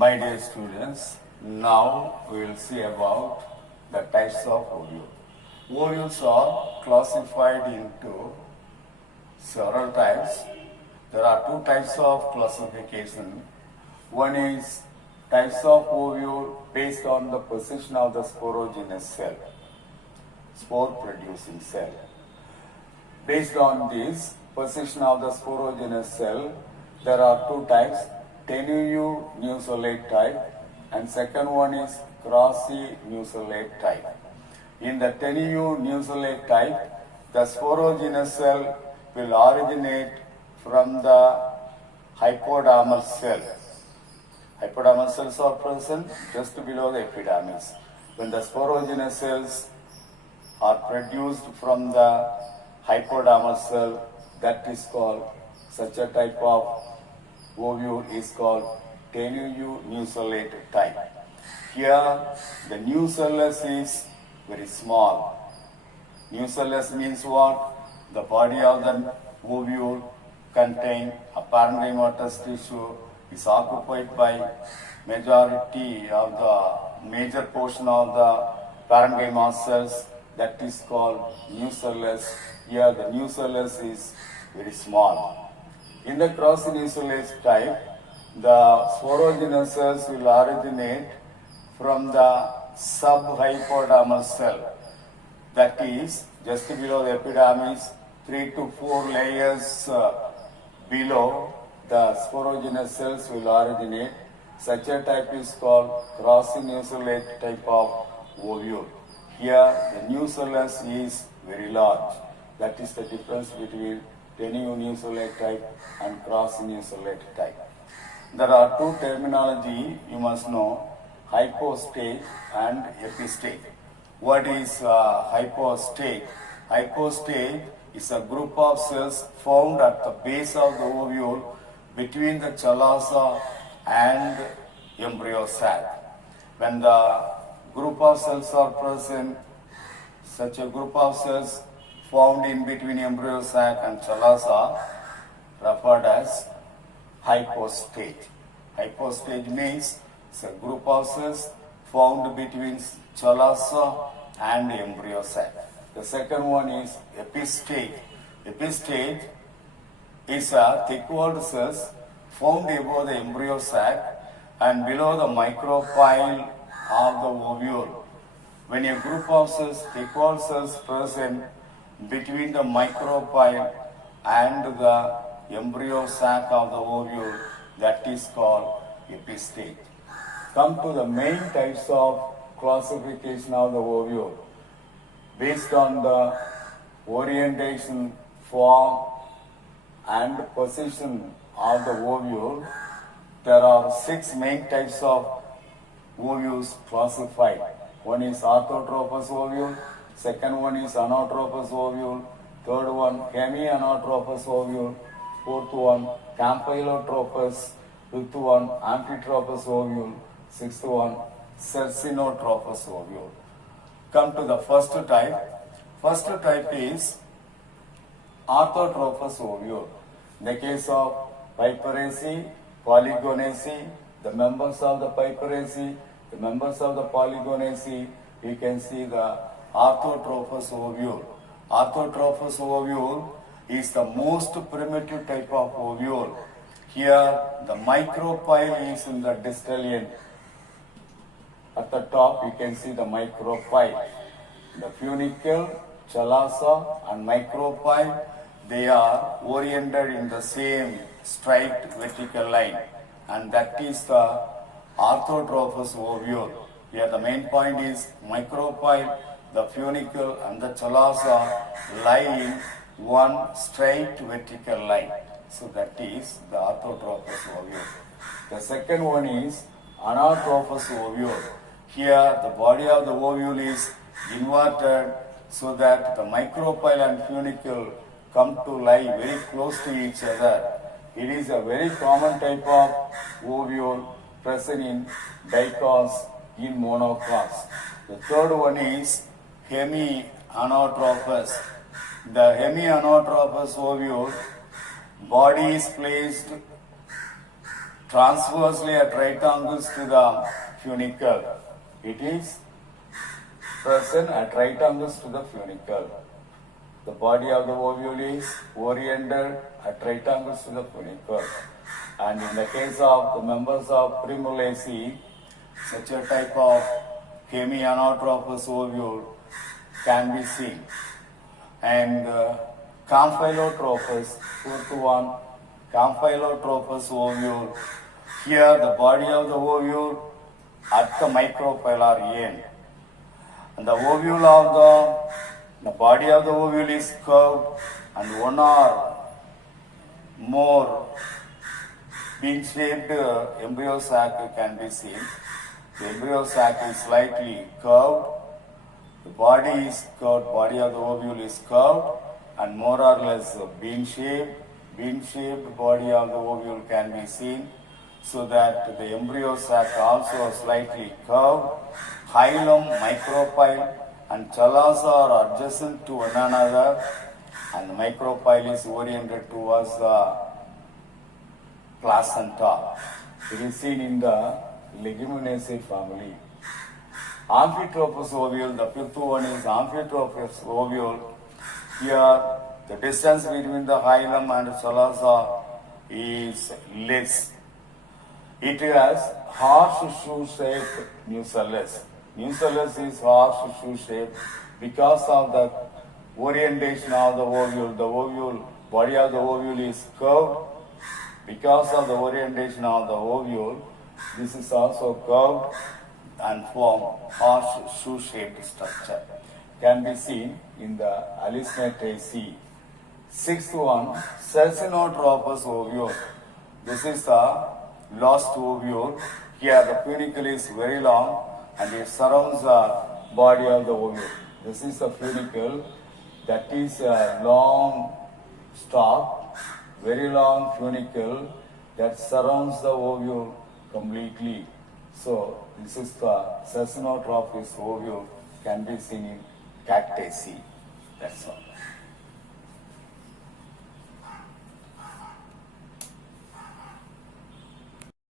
My dear students, now we will see about the types of ovules. Ovules are classified into several types. There are two types of classification. One is types of ovule based on the position of the sporogenous cell, spore producing cell. Based on this position of the sporogenous cell, there are two types, tenuinusolate type and second one is crossinusolate type. In the tenuinusolate type, the sporogenous cell will originate from the hypodermal cell. Hypodermal cells are present just below the epidermis. When the sporogenous cells are produced from the hypodermal cell, that is called, such a type of ovule is called tenuinusolate type. Here the nucellus is very small. Nucellus means what? The body of the ovule contain a parenchymatous tissue is occupied by majority of the major portion of the parenchyma cells, that is called nucellus. Here the nucellus is very small. In the crossinusolate type, the sporogenous cells will originate from the subhypodermal cell, that is just below the epidermis, 3 to 4 layers below the sporogenous cells will originate. Such a type is called crossinusolate type of ovule. Here the nucellus is very large. That is the difference between tenuinusolate type and crossinusolate type. There are two terminology you must know, hypostate and epistate. What is hypostate? Hypostate is a group of cells found at the base of the ovule between the chalosa and embryo sac. When the group of cells are present, such a group of cells found in between embryo sac and chalosa referred as hypostate. Hypostate means it's a group of cells found between chalosa and embryo sac. The second one is epistate. Epistate is a thick-walled cells found above the embryo sac and below the micropyle of the ovule. When a group of cells, thick-walled cells present between the micropyle and the embryo sac of the ovule, that is called epistate. Come to the main types of classification of the ovule. Based on the orientation, form and position of the ovule, there are 6 main types of ovules classified. One is orthotropous ovule, second one is anatropous ovule, third one hemianatropous ovule, fourth one campylotropous, fifth one amphitropous ovule, sixth one cercinotropous ovule. Come to the first type. First type is orthotropous ovule. In the case of Piperaceae, Polygonaceae, the members of the Piperaceae, the members of the Polygonaceae, you can see the orthotropous ovule. Orthotropous ovule is the most primitive type of ovule. Here the micropyle is in the distal end. At the top you can see the micropyle. The funicle, chalosa and micropyle, they are oriented in the same straight vertical line, and that is the orthotropous ovule. Here the main point is micropyle, the funicle and the chalosa lie in one straight vertical line. So that is the orthotropous ovule. The second one is anatropous ovule. Here the body of the ovule is inverted so that the micropyle and funicle come to lie very close to each other. It is a very common type of ovule present in dicause, in monocause. The third one is hemianatropous. The hemianatropous ovule body is placed transversely at right angles to the funicle. It is present at right angles to the funicle. The body of the ovule is oriented at right angles to the funicle. And in the case of the members of Primulaceae, such a type of hemianatropous ovule can be seen. And Camphylotropous, fourth one, Camphylotropous ovule. Here the body of the ovule at the micropylar end. And the ovule of the body of the ovule is curved, and one or more bean-shaped embryo sac can be seen. The embryo sac is slightly curved. The body is curved, body of the ovule is curved and more or less bean-shaped. Bean-shaped body of the ovule can be seen, so that the embryo sac also slightly curved. Hilum, micropyle and chalaza are adjacent to one another, and the micropyle is oriented towards the placenta. It is seen in the Leguminaceae family. Amphitropous ovule, the fifth one is Amphitropous ovule. Here, the distance between the hilum and chalaza is less. It has horseshoe-shaped nucellus. Nucellus is horseshoe-shaped because of the orientation of the ovule. The ovule, body of the ovule is curved. Because of the orientation of the ovule, this is also curved and form horseshoe-shaped structure. Can be seen in the Alisnataceae. Sixth one, Cercinotropous ovule. This is the last ovule. Here the funicle is very long and it surrounds the body of the ovule. This is the funicle, that is a long stalk, very long funicle that surrounds the ovule completely. So this is the Cercinotropous ovule, can be seen in Cactaceae. That's all.